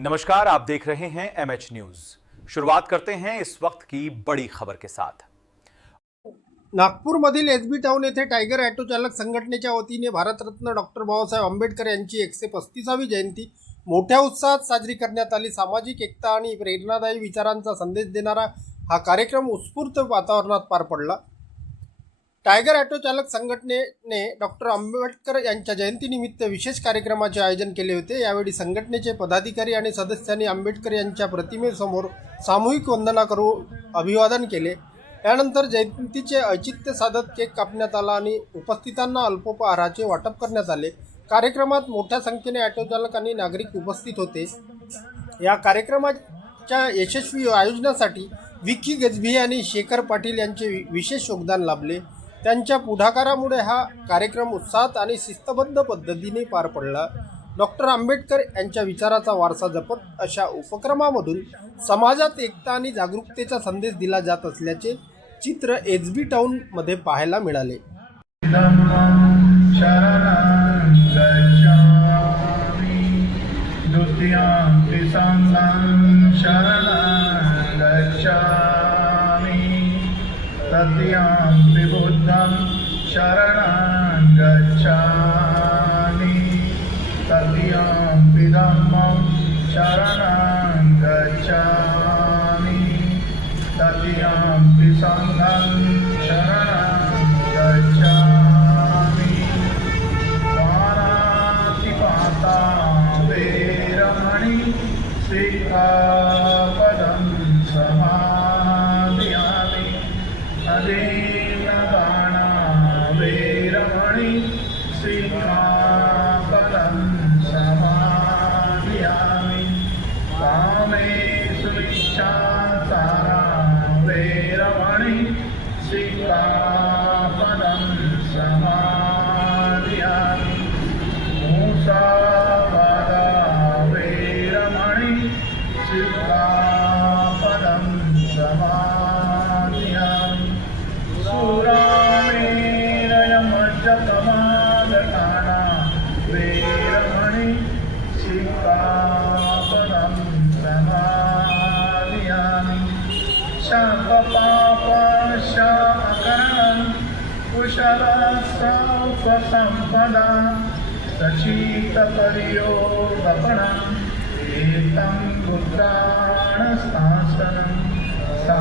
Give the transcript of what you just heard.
नमस्कार, आप देख रहे हैं एमएच न्यूज। शुरुआत करते हैं इस वक्त की बड़ी खबर के साथ। नागपूरमधील एसबी टाउन येथे टायगर ऑटो चालक संघटनेच्या वतीने भारतरत्न डॉक्टर बाबासाहेब आंबेडकर यांची 135वी जयंती मोठ्या उत्साहात साजरी करण्यात आली। सामाजिक एकता आणि प्रेरणादायी विचारांचा संदेश देणारा हा कार्यक्रम उत्स्फूर्त वातावरणात पार पडला। टायगर ऑटो चालक संघटनेने डॉक्टर आंबेडकर यांच्या जयंतीनिमित्त विशेष कार्यक्रमाचे आयोजन केले होते। यावेळी संघटनेचे पदाधिकारी आणि सदस्यांनी आंबेडकर यांच्या प्रतिमेसमोर सामूहिक वंदना करून अभिवादन केले। त्यानंतर जयंतीचे औचित्य साधत केक कापण्यात आला आणि उपस्थितांना अल्पोपहाराचे वाटप करण्यात आले। कार्यक्रमात मोठ्या संख्येने ऑटो चालक आणि नागरिक उपस्थित होते। या कार्यक्रमाच्या यशस्वी आयोजनासाठी विकी गजभिये आणि शेखर पाटील यांचे विशेष योगदान लाभले। त्यांच्या पुढाकारामुळे हा कार्यक्रम उत्साहात आणि शिस्तबद्ध पद्धतीने पार पडला। डॉक्टर आंबेडकर यांच्या विचाराचा वारसा जपत अशा उपक्रमामधून समाजात एकता आणि जागरूकतेचा संदेश दिला जात असल्याचे चित्र एसबी टाउन मध्ये पाहायला मिळाले। तद्यांपि बुद्धं शरणं गच्छामि तद्यांपि धम्मं शरणं गच्छामि तद्यांपि संघं शरणं गच्छामि पाणातिपाता वैरमणि सिक्खापदं समादयामि अदीनदाना वैरमणि सिक्खापदं समादयामि कामेषु मिच्छाचारा वैरमणि सिक्खापदं समादयामि मूसावादा वैरमणि सिक्खापदं समादयामि सुरामेरयमज्जतमागताना वैरमणि सिक्खापदं समादयामि शापपापशाकरणं कुशलसौपसम्पदा सचीतपर्योगपणम् एतं बुद्धाणशासनं सा